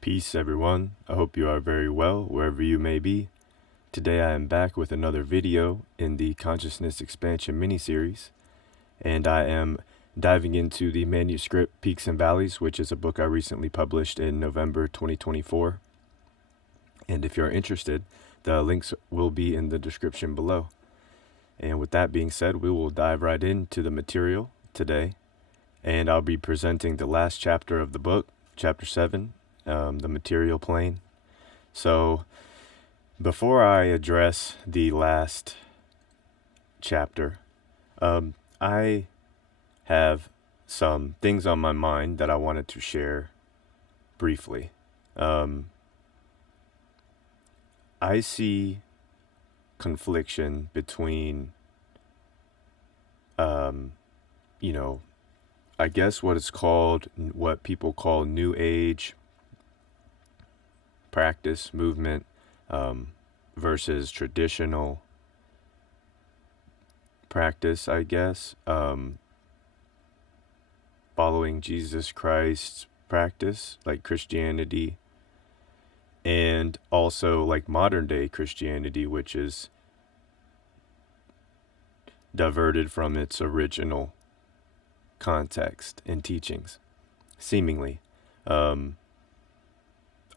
Peace, everyone. I hope you are very well wherever you may be. Today I am back with another video in the Consciousness Expansion mini-series, and I am diving into the manuscript Peaks and Valleys, which is a book I recently published in November 2024. And if you're interested, the links will be in the description below. And with that being said, we will dive right into the material today, and I'll be presenting the last chapter of the book, chapter 7, the material plane. So before I address the last chapter, I have some things on my mind that I wanted to share briefly. I see confliction between, I guess what people call New Age practice, movement, versus traditional practice, I guess, following Jesus Christ's practice, like Christianity, and also like modern day Christianity, which is diverted from its original context and teachings, seemingly.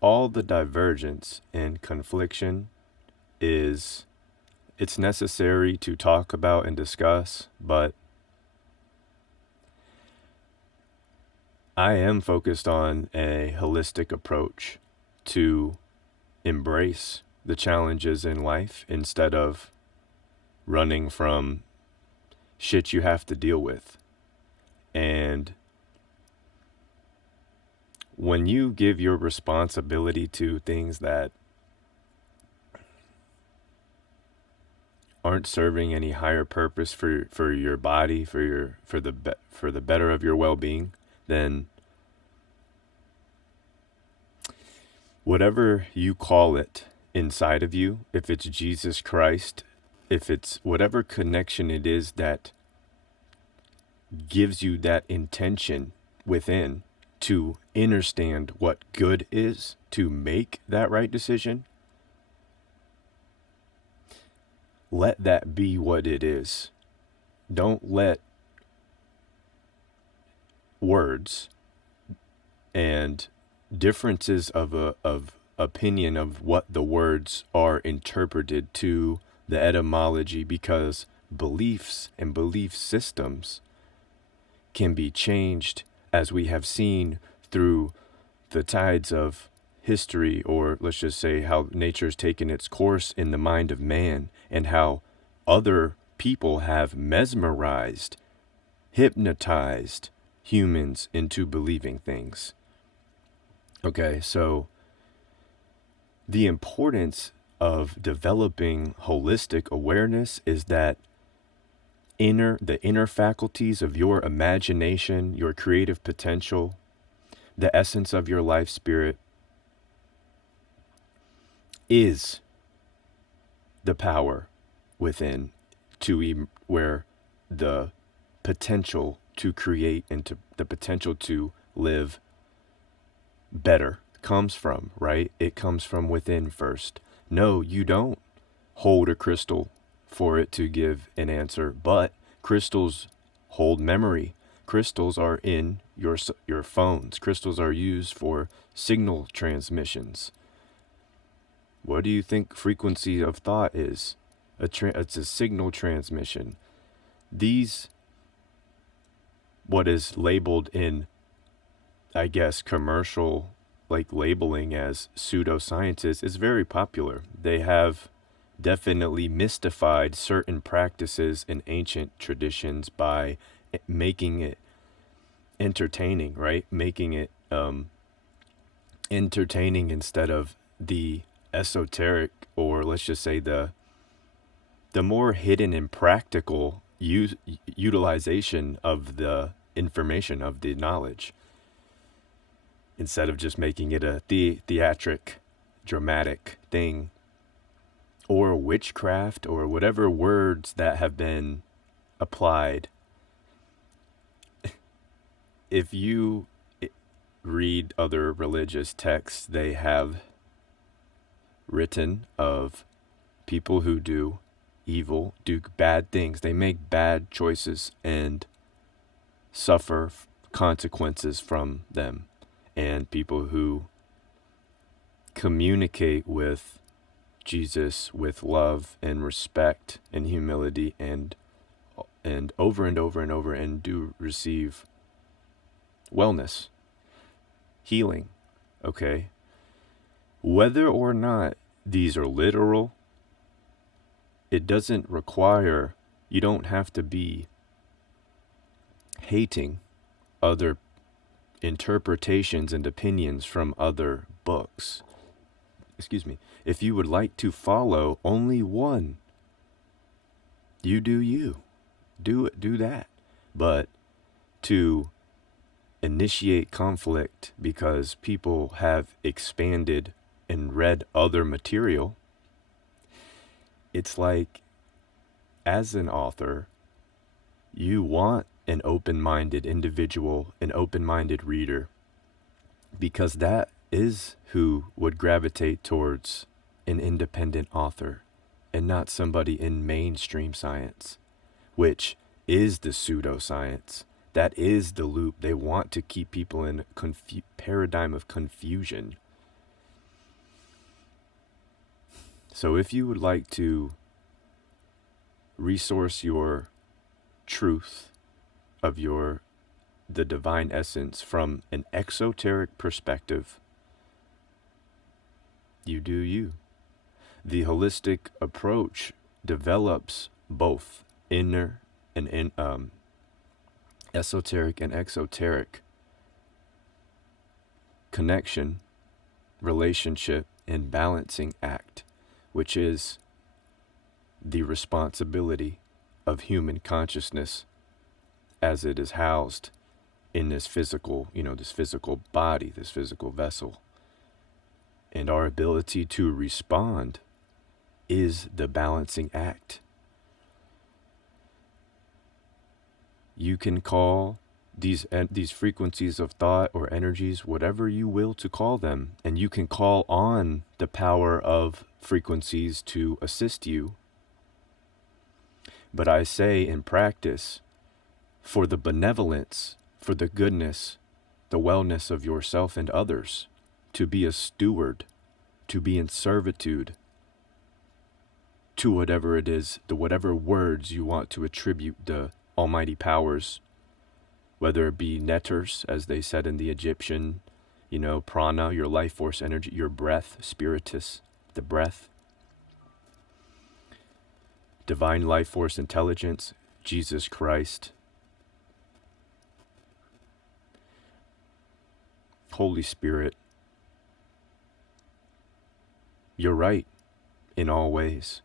All the divergence and confliction it's necessary to talk about and discuss, but I am focused on a holistic approach to embrace the challenges in life instead of running from shit you have to deal with. And when you give your responsibility to things that aren't serving any higher purpose for your body, for the better of your well-being, then whatever you call it inside of you, if it's Jesus Christ, if it's whatever connection it is that gives you that intention within to understand what good is, to make that right decision, let that be what it is. Don't let words and differences of opinion of what the words are interpreted to the etymology, because beliefs and belief systems can be changed, as we have seen through the tides of history, or let's just say how nature's taken its course in the mind of man, and how other people have mesmerized, hypnotized humans into believing things. Okay, so the importance of developing holistic awareness is that the inner faculties of your imagination, your creative potential, the essence of your life spirit is the power within where the potential to create and the potential to live better comes from, right? It comes from within first. No, you don't hold a crystal for it to give an answer, but crystals hold memory. Crystals are in your phones. Crystals are used for signal transmissions. What do you think frequency of thought is? It's a signal transmission. What is labeled in, I guess, commercial labeling as pseudosciences is very popular. They have definitely mystified certain practices in ancient traditions by making it entertaining, right? Making it entertaining instead of the esoteric, or let's just say the more hidden and practical utilization of the information, of the knowledge, instead of just making it a theatric, dramatic thing, or witchcraft, or whatever words that have been applied. If you read other religious texts, they have written of people who do evil, do bad things. They make bad choices and suffer consequences from them. And people who communicate with Jesus with love and respect and humility and over and over and over and do receive wellness, healing, okay? Whether or not these are literal, it doesn't require, you don't have to be hating other interpretations and opinions from other books. Excuse me. If you would like to follow only one, you do you. Do that. But to initiate conflict because people have expanded and read other material, it's like, as an author, you want an open-minded individual, an open-minded reader, because that is who would gravitate towards an independent author and not somebody in mainstream science, which is the pseudoscience. That is the loop. They want to keep people in a paradigm of confusion. So if you would like to resource your truth of the divine essence from an exoteric perspective, you do you. The holistic approach develops both inner and esoteric and exoteric connection, relationship, and balancing act, which is the responsibility of human consciousness as it is housed in this physical, this physical body, this physical vessel. And our ability to respond is the balancing act. You can call these frequencies of thought or energies whatever you will to call them, and you can call on the power of frequencies to assist you. But I say in practice, for the benevolence, for the goodness, the wellness of yourself and others, to be a steward, to be in servitude to whatever it is, whatever words you want to attribute the almighty powers, whether it be neters, as they said in the Egyptian, prana, your life force energy, your breath, spiritus, the breath, divine life force intelligence, Jesus Christ, Holy Spirit. You're right in all ways.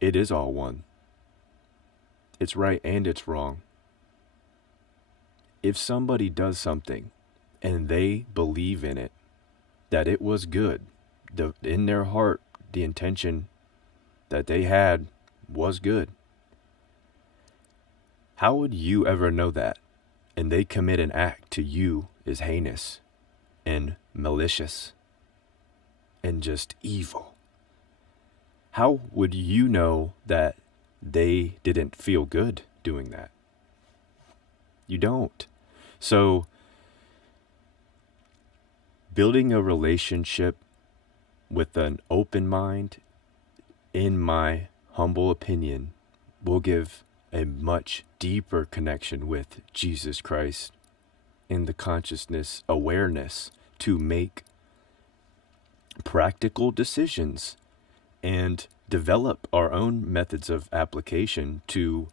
It is all one. It's right and it's wrong. If somebody does something and they believe in it, that it was good, in their heart, the intention that they had was good, how would you ever know that? And they commit an act to you is heinous and malicious and just evil. How would you know that they didn't feel good doing that? You don't. So, building a relationship with an open mind, in my humble opinion, will give a much deeper connection with Jesus Christ in the consciousness, awareness to make practical decisions and develop our own methods of application to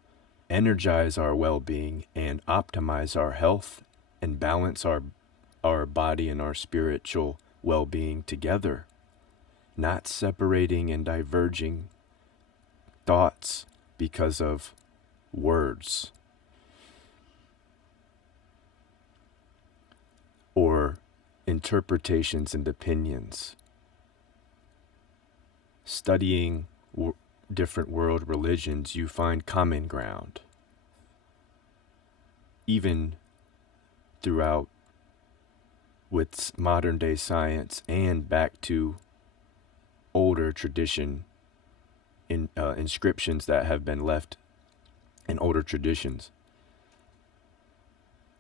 energize our well-being and optimize our health and balance our body and our spiritual well-being together, not separating and diverging thoughts because of words or interpretations and opinions. Studying different world religions, you find common ground. Even throughout with modern day science and back to older tradition in inscriptions that have been left in older traditions.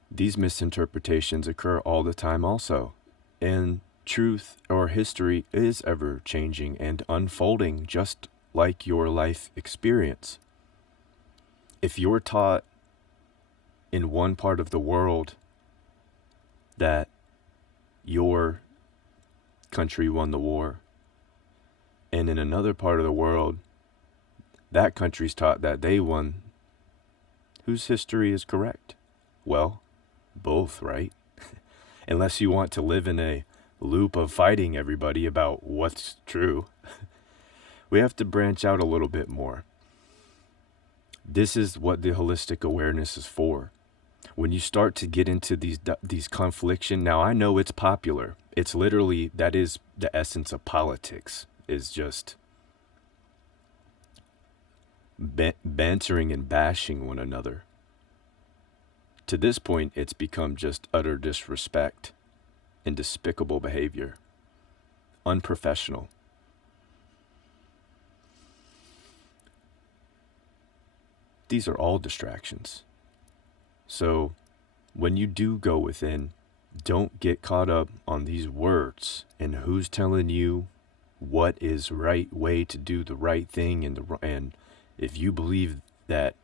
These misinterpretations occur all the time also, and truth or history is ever changing and unfolding just like your life experience. If you're taught in one part of the world that your country won the war, and in another part of the world that country's taught that they won, whose history is correct? Well, both, right? Unless you want to live in a loop of fighting everybody about what's true. We have to branch out a little bit more. This is what the holistic awareness is for. When you start to get into these confliction, now I know it's popular. It's literally, that is the essence of politics, is just bantering and bashing one another. To this point, it's become just utter disrespect and despicable behavior. Unprofessional. These are all distractions. So when you do go within, don't get caught up on these words and who's telling you what is right way to do the right thing, and if you believe that,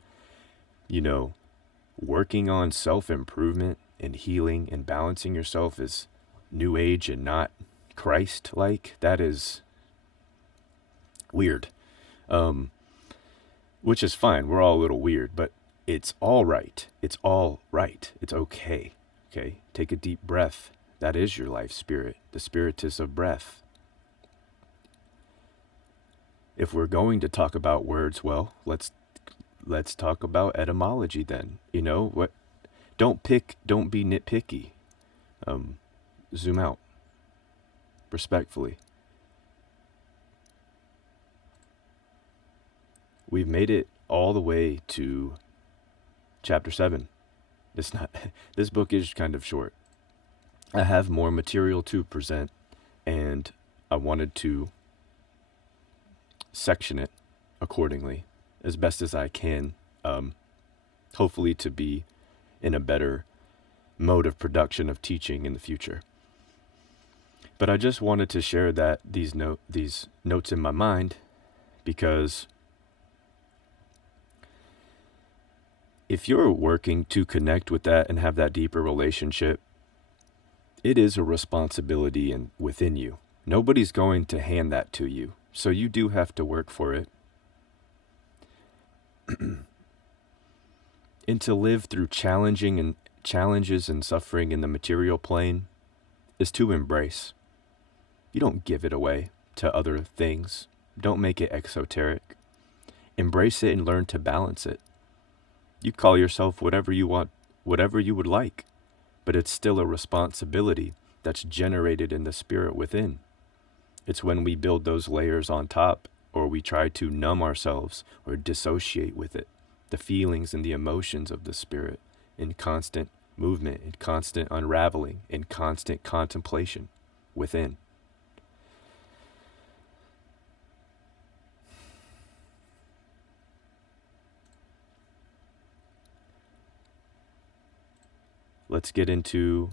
working on self-improvement and healing and balancing yourself is New Age and not Christ-like, that is weird. Which is fine. We're all a little weird, but it's all right. It's all right. It's okay. Okay? Take a deep breath. That is your life spirit. The spiritus of breath. If we're going to talk about words, well, let's talk about etymology then. Don't be nitpicky. Zoom out. Respectfully. We've made it all the way to chapter 7. This book is kind of short. I have more material to present, and I wanted to section it accordingly as best as I can, hopefully to be in a better mode of production of teaching in the future. But I just wanted to share that these notes in my mind, because if you're working to connect with that and have that deeper relationship, it is a responsibility within you. Nobody's going to hand that to you, so you do have to work for it. And to live through challenges and suffering in the material plane is to embrace. You don't give it away to other things. Don't make it exoteric. Embrace it and learn to balance it. You call yourself whatever you want, whatever you would like, but it's still a responsibility that's generated in the spirit within. It's when we build those layers on top, or we try to numb ourselves or dissociate with it, the feelings and the emotions of the spirit, in constant movement, in constant unraveling, in constant contemplation within. Let's get into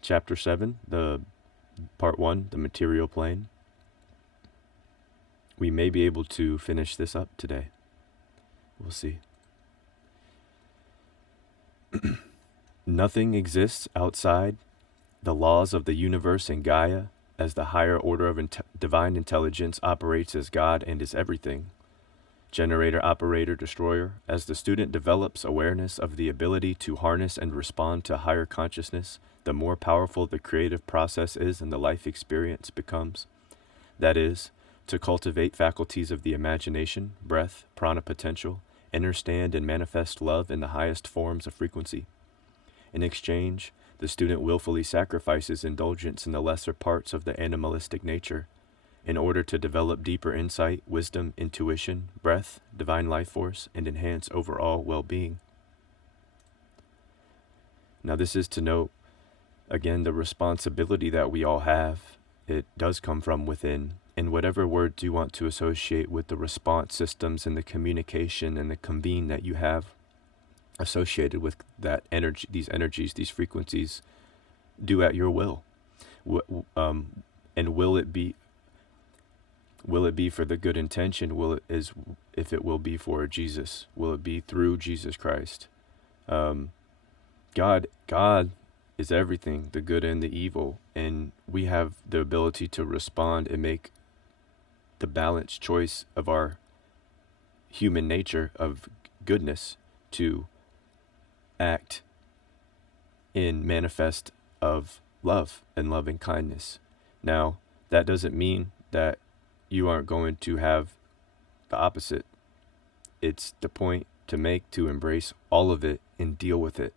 chapter 7, the part 1, the material plane. We may be able to finish this up today. We'll see. Nothing exists outside the laws of the universe and Gaia, as the higher order of divine intelligence operates as God and is everything. Generator, operator, destroyer. As the student develops awareness of the ability to harness and respond to higher consciousness, the more powerful the creative process is and the life experience becomes. That is, to cultivate faculties of the imagination, breath, prana potential, understand and manifest love in the highest forms of frequency. In exchange, the student willfully sacrifices indulgence in the lesser parts of the animalistic nature, in order to develop deeper insight, wisdom, intuition, breath, divine life force, and enhance overall well-being. Now, this is to note, again, the responsibility that we all have. It does come from within. And whatever words you want to associate with the response systems and the communication and the convene that you have associated with that energy, these energies, these frequencies, do at your will. And will it be for the good intention? If it will be for Jesus? Will it be through Jesus Christ? God is everything, the good and the evil, and we have the ability to respond and make the balanced choice of our human nature of goodness to act in manifest of love and loving kindness. Now, that doesn't mean that you aren't going to have the opposite. It's the point to make, to embrace all of it and deal with it.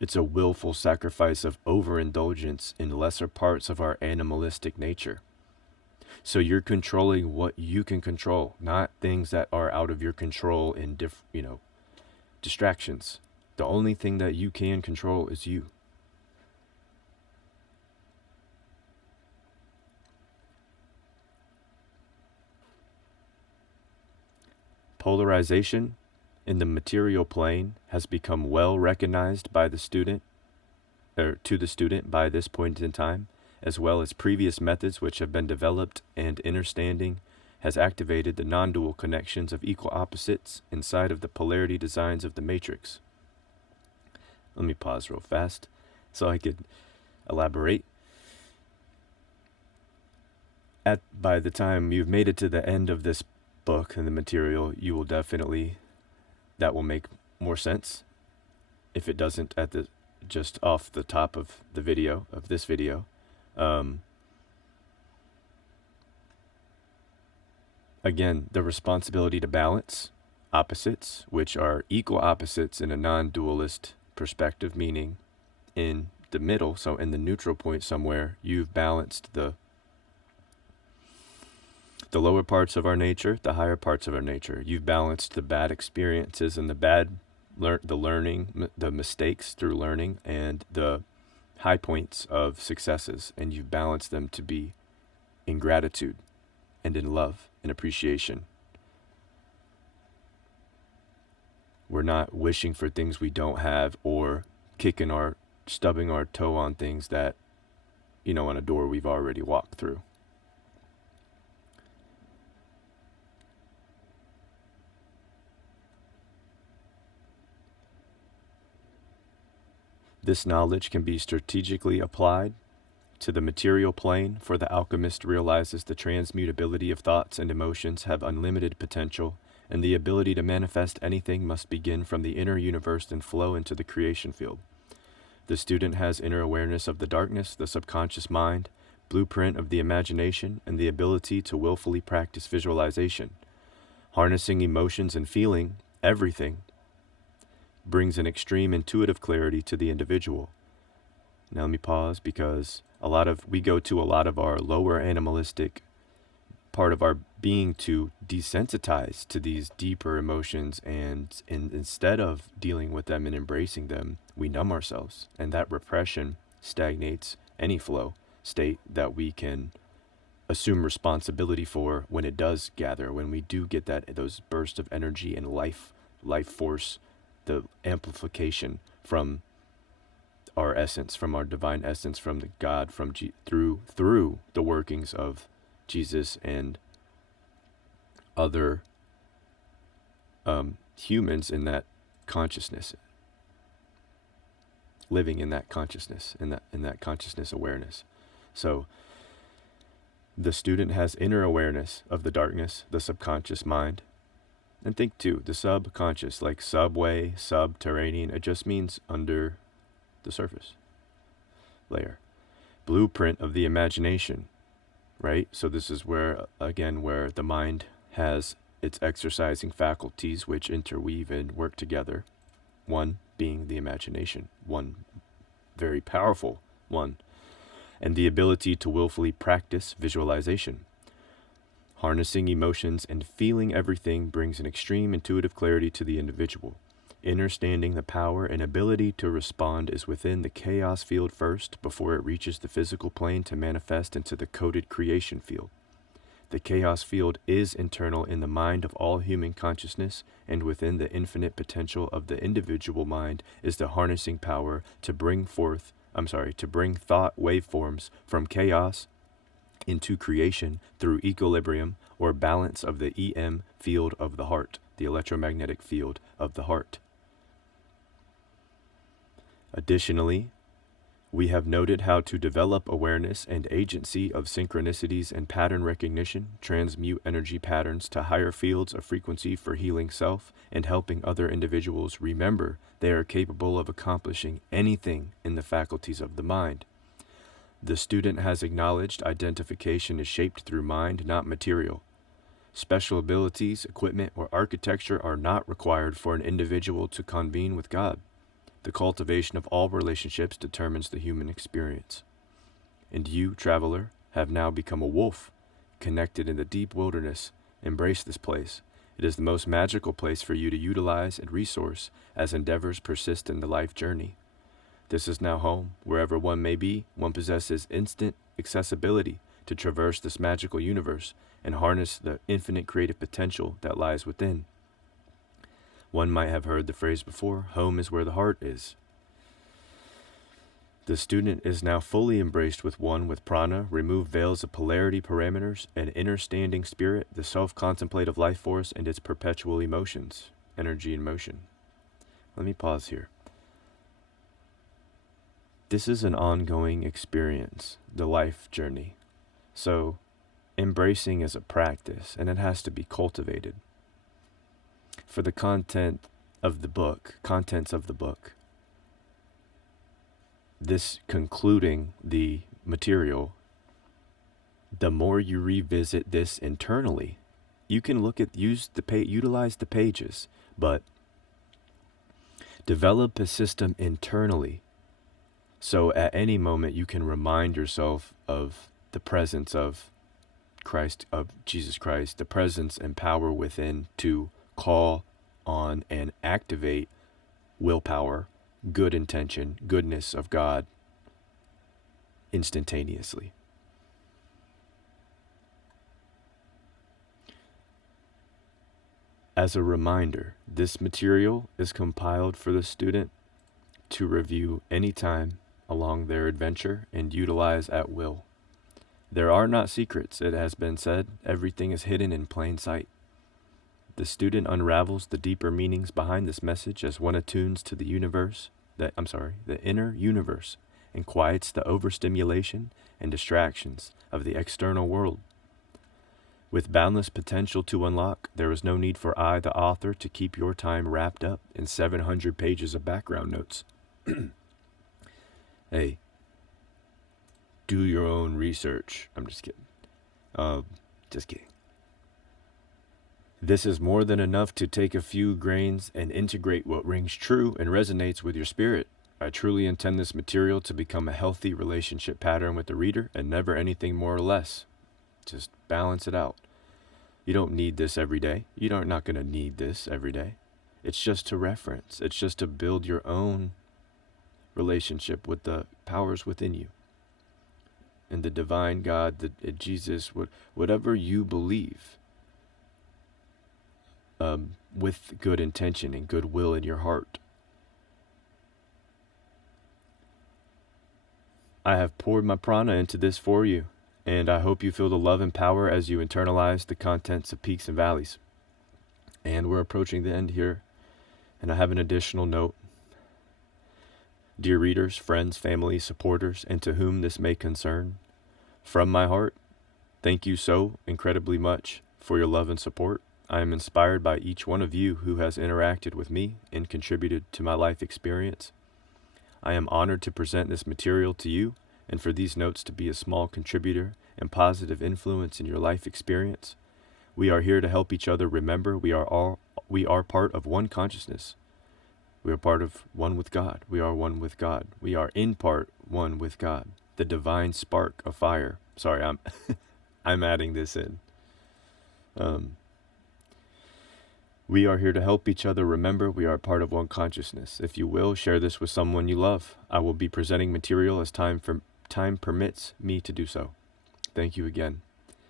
It's a willful sacrifice of overindulgence in lesser parts of our animalistic nature. So you're controlling what you can control, not things that are out of your control in distractions. The only thing that you can control is you. Polarization in the material plane has become well recognized by the student, or to the student by this point in time, as well as previous methods which have been developed, and understanding has activated the non-dual connections of equal opposites inside of the polarity designs of the matrix. Let me pause real fast so I could elaborate. By the time you've made it to the end of this book and the material, you will definitely, that will make more sense. If it doesn't just off the top of the video, of this video. Again, the responsibility to balance opposites, which are equal opposites in a non-dualist perspective, meaning in the middle, so in the neutral point somewhere, you've balanced the lower parts of our nature, the higher parts of our nature. You've balanced the bad experiences and the learning, the mistakes through learning, and the high points of successes, and you've balanced them to be in gratitude and in love and appreciation. We're not wishing for things we don't have, or stubbing our toe on things that, on a door we've already walked through. This knowledge can be strategically applied to the material plane, for the alchemist realizes the transmutability of thoughts and emotions have unlimited potential, and the ability to manifest anything must begin from the inner universe and flow into the creation field. The student has inner awareness of the darkness, the subconscious mind, blueprint of the imagination, and the ability to willfully practice visualization. Harnessing emotions and feeling everything brings an extreme intuitive clarity to the individual. Now let me pause, because we go to a lot of our lower animalistic part of our being to desensitize to these deeper emotions, and instead of dealing with them and embracing them, we numb ourselves, and that repression stagnates any flow state that we can assume responsibility for when it does gather, when we do get those bursts of energy and life force, the amplification from our essence, from our divine essence, from the God, through the workings of Jesus and other humans in that consciousness, living in that consciousness, in that consciousness awareness. So the student has inner awareness of the darkness, the subconscious mind. And think too, the subconscious, like subway, subterranean, it just means under the surface layer. Blueprint of the imagination, right? So this is where the mind has its exercising faculties which interweave and work together. One being the imagination, one very powerful one, and the ability to willfully practice visualization. Harnessing emotions and feeling everything brings an extreme intuitive clarity to the individual. Understanding the power and ability to respond is within the chaos field first before it reaches the physical plane to manifest into the coded creation field. The chaos field is internal in the mind of all human consciousness, and within the infinite potential of the individual mind is the harnessing power to bring thought waveforms from chaos into creation through equilibrium or balance of the EM field of the heart, the electromagnetic field of the heart. Additionally, we have noted how to develop awareness and agency of synchronicities and pattern recognition, transmute energy patterns to higher fields of frequency for healing self and helping other individuals remember they are capable of accomplishing anything in the faculties of the mind. The student has acknowledged identification is shaped through mind, not material. Special abilities, equipment, or architecture are not required for an individual to convene with God. The cultivation of all relationships determines the human experience. And you, traveler, have now become a wolf, connected in the deep wilderness. Embrace this place. It is the most magical place for you to utilize and resource as endeavors persist in the life journey. This is now home. Wherever one may be, one possesses instant accessibility to traverse this magical universe and harness the infinite creative potential that lies within. One might have heard the phrase before, home is where the heart is. The student is now fully embraced with one with prana, remove veils of polarity parameters, an inner standing spirit, the self-contemplative life force, and its perpetual emotions, energy and motion. Let me pause here. This is an ongoing experience, the life journey. So, embracing is a practice, and it has to be cultivated. For the contents of the book, this concluding the material, the more you revisit this internally, you can utilize the pages, but develop a system internally. So at any moment you can remind yourself of the presence of Christ, of Jesus Christ, the presence and power within to call on and activate willpower, good intention, goodness of God instantaneously. As a reminder, this material is compiled for the student to review anytime along their adventure and utilize at will. There are not secrets, it has been said. Everything is hidden in plain sight. The student unravels the deeper meanings behind this message as one attunes to the inner universe, and quiets the overstimulation and distractions of the external world. With boundless potential to unlock, there is no need for I, the author, to keep your time wrapped up in 700 pages of background notes. Hey, do your own research. I'm just kidding. Just kidding. This is more than enough to take a few grains and integrate what rings true and resonates with your spirit. I truly intend this material to become a healthy relationship pattern with the reader and never anything more or less. Just balance it out. You don't need this every day. You're not going to need this every day. It's just to reference. It's just to build your own relationship with the powers within you. And the divine God, Jesus, whatever you believe. With good intention and goodwill in your heart. I have poured my prana into this for you, and I hope you feel the love and power as you internalize the contents of Peaks and Valleys. And we're approaching the end here, and I have an additional note. Dear readers, friends, family, supporters, and to whom this may concern, from my heart, thank you so incredibly much for your love and support. I am inspired by each one of you who has interacted with me and contributed to my life experience. I am honored to present this material to you and for these notes to be a small contributor and positive influence in your life experience. We are here to help each other remember we are part of one consciousness. We are part of one with God. We are one with God. We are in part one with God. The divine spark of fire. Sorry, I'm adding this in. We are here to help each other. Remember, we are part of one consciousness. If you will, share this with someone you love. I will be presenting material as time permits me to do so. Thank you again.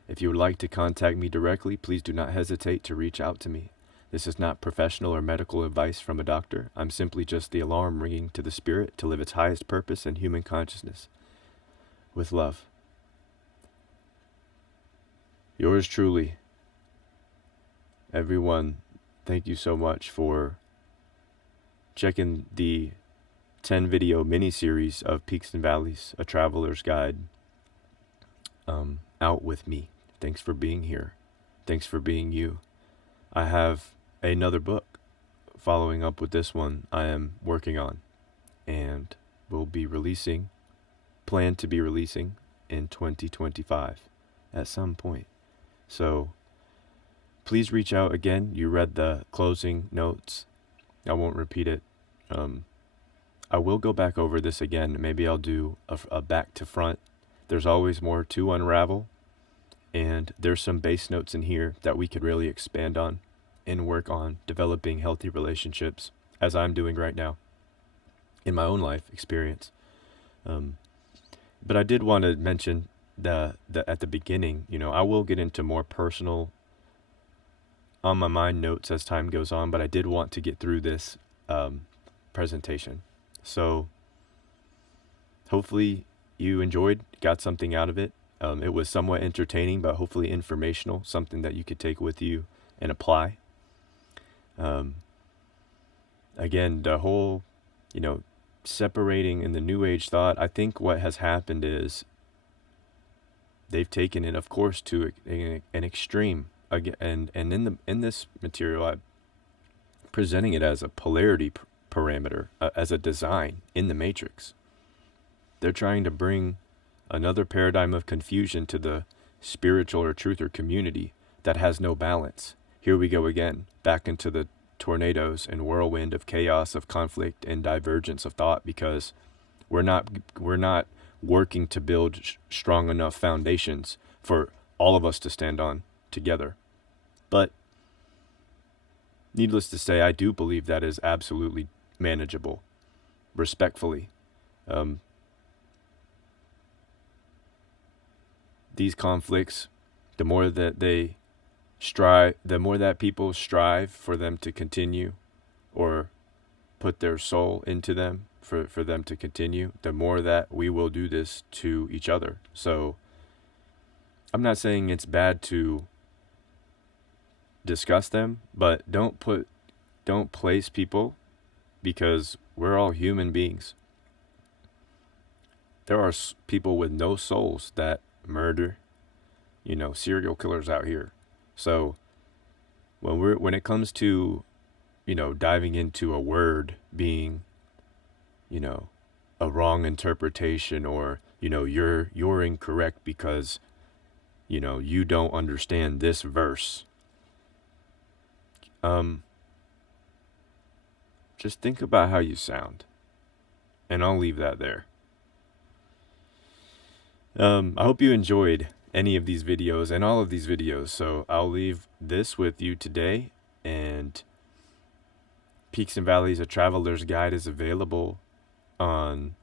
If you would like to contact me directly, please do not hesitate to reach out to me. This is not professional or medical advice from a doctor. I'm simply just the alarm ringing to the spirit to live its highest purpose in human consciousness. With love. Yours truly. Everyone, thank you so much for checking the 10 video mini-series of Peaks and Valleys, A Traveler's Guide, out with me. Thanks for being here. Thanks for being you. I have another book following up with this one I am working on, and will be plan to be releasing in 2025 at some point. So please reach out again. You read the closing notes. I won't repeat it. I will go back over this again. Maybe I'll do a back to front. There's always more to unravel, and there's some base notes in here that we could really expand on and work on developing healthy relationships, as I'm doing right now in my own life experience. But I did want to mention the at the beginning, I will get into more personal on my mind notes as time goes on, but I did want to get through this presentation. So hopefully you got something out of it. It was somewhat entertaining, but hopefully informational, something that you could take with you and apply. Again, the whole, separating in the New Age thought, I think what has happened is they've taken it, of course, to an extreme. And in this material, I'm presenting it as a polarity parameter, as a design in the matrix. They're trying to bring another paradigm of confusion to the spiritual or truther community that has no balance. Here we go again, back into the tornadoes and whirlwind of chaos, of conflict and divergence of thought, because we're not working to build strong enough foundations for all of us to stand on together. But needless to say, I do believe that is absolutely manageable, respectfully. These conflicts, the more that people strive for them to continue, or put their soul into them for them to continue, the more that we will do this to each other. So I'm not saying it's bad to discuss them, but don't place people, because we're all human beings. There are people with no souls that murder, serial killers out here. So when it comes to, diving into a word being, a wrong interpretation, or, you're incorrect because, you don't understand this verse. Just think about how you sound, and I'll leave that there. I hope you enjoyed any of these videos and all of these videos. So I'll leave this with you today, and Peaks and Valleys, A Traveler's Guide is available on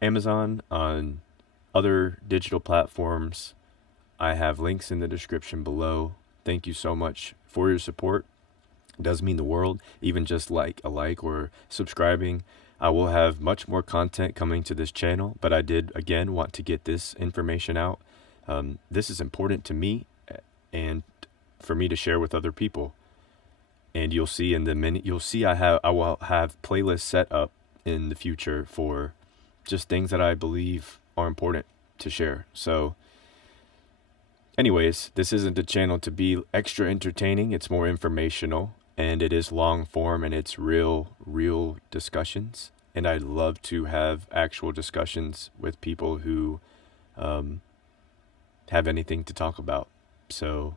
Amazon, on other digital platforms. I have links in the description below. Thank you so much for your support. It does mean the world, even just a like or subscribing. I will have much more content coming to this channel, but I did, again, want to get this information out. This is important to me, and for me to share with other people. And you'll see I will have playlists set up in the future for just things that I believe are important to share. So anyways, this isn't a channel to be extra entertaining. It's more informational, and it is long form, and it's real discussions. And I'd love to have actual discussions with people who have anything to talk about. So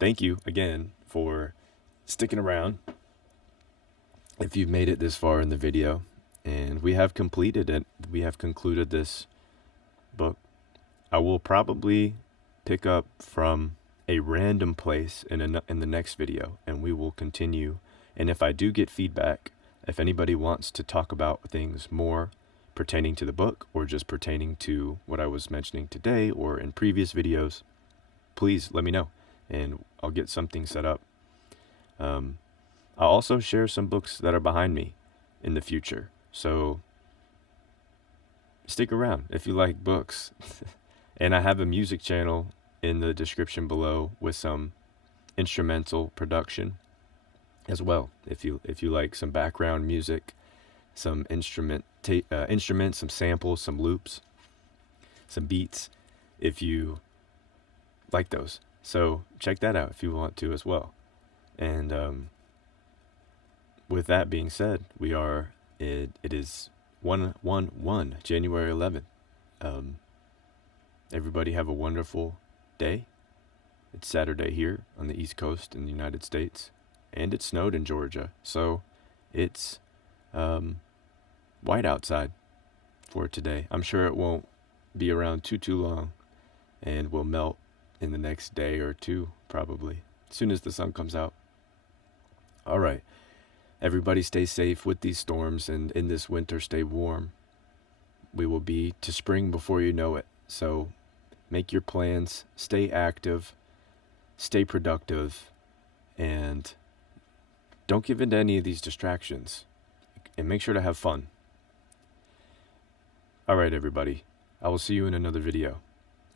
thank you again for sticking around, if you've made it this far in the video. And we have concluded this book. I will probably pick up from a random place in the next video, and we will continue. And if I do get feedback, if anybody wants to talk about things more pertaining to the book or just pertaining to what I was mentioning today or in previous videos, please let me know and I'll get something set up. I'll also share some books that are behind me in the future. So stick around if you like books. And I have a music channel in the description below with some instrumental production as well. If you like some background music, some instruments, some samples, some loops, some beats, if you like those. So check that out if you want to as well. And with that being said, it is 1/1/1, January 11th. Everybody have a wonderful day. It's Saturday here on the East Coast in the United States, and it snowed in Georgia, so it's white outside for today. I'm sure it won't be around too long, and will melt in the next day or two, probably, as soon as the sun comes out. All right. Everybody stay safe with these storms, and in this winter, stay warm. We will be to spring before you know it. So make your plans, stay active, stay productive, and don't give in to any of these distractions. And make sure to have fun. All right, everybody. I will see you in another video.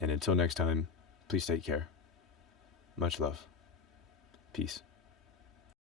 And until next time, please take care. Much love. Peace.